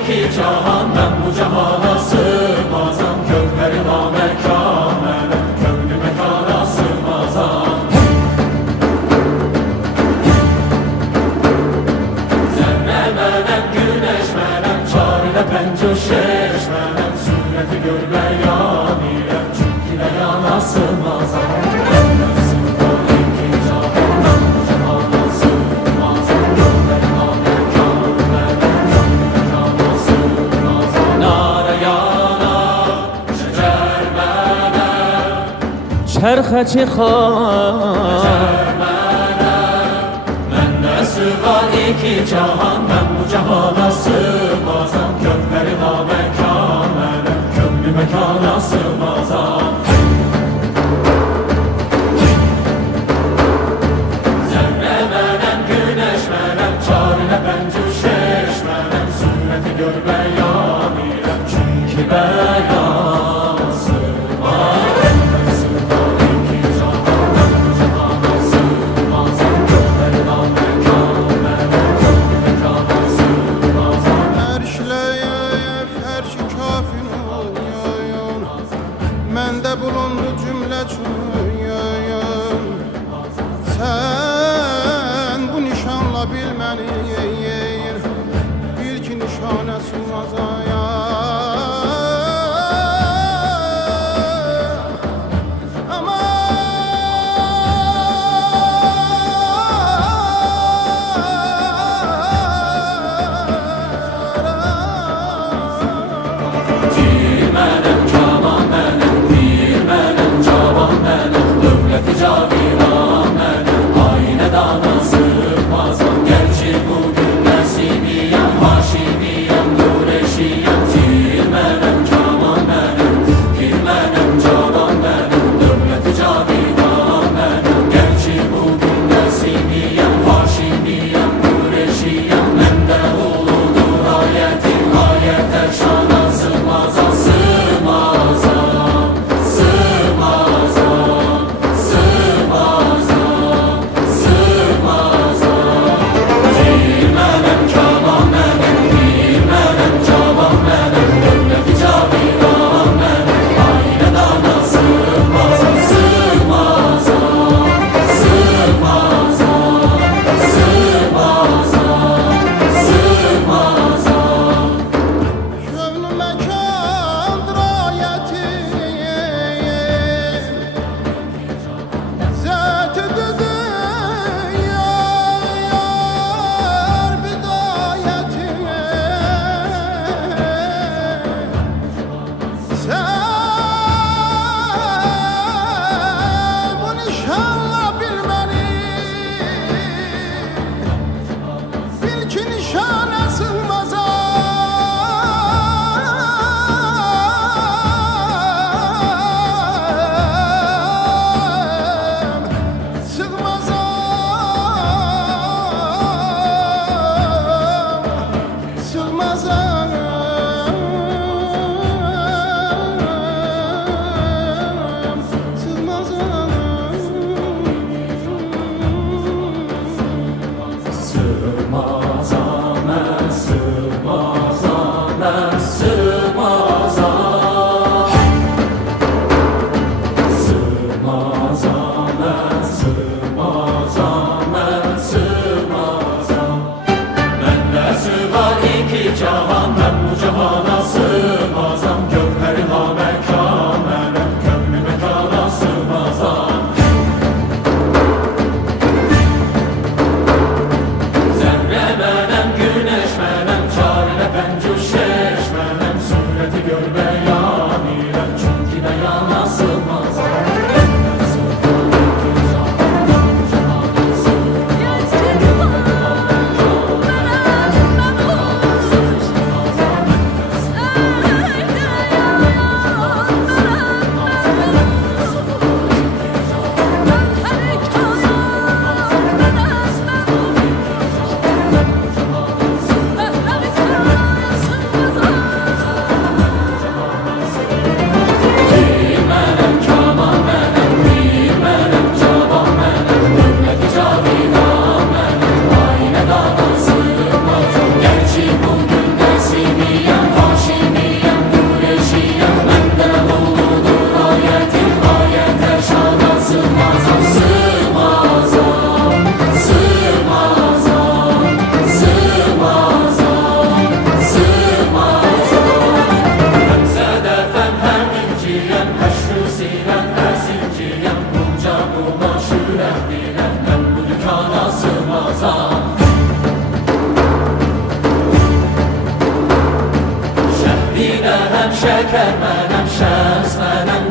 iki cahan, ben bu cahana sığmazam. Kökleri namekâne, köklü mekana sığmazam. Zerre menem, güneş menem, çarine penco şeş menem. Sureti gör beyan ile, çünkü beyana sığmazam. چرخ چخان Mende sığar iki cahan, ben bu cahana sığmazam. Kökleri namekâne, köklü mekana sığmazam. Zerre menem, güneş menem, çarine pencu şeş menem. Sureti gör beyan ile, çünkü beyan sığmaz. Məndə bulundu cümlə çürüyün. Sən bu nişanla bil məni, bil ki nişanə sığmazayam. Cahan, ben bu cahana sığmazam. Kökleri namekâne, köklü mekana sığmazam. Zerre menem, güneş menem, çarine pencu şeş menem. Sureti gör beyan ile, çünkü beyana sığmazam. Haşimiyem, Haşimiyem, Kureşiyem. Benden oğludur ayetim, ayete şana sığmazam, sığmazam, sığmazam, sığmazam, sığmazam. Hem sedefem hem inciyem, heşru sinem ersinciyem. Bunca buma şüref dilem, ben bu dükkana sığmazam. Şehrine hem şeker menem, şems menem,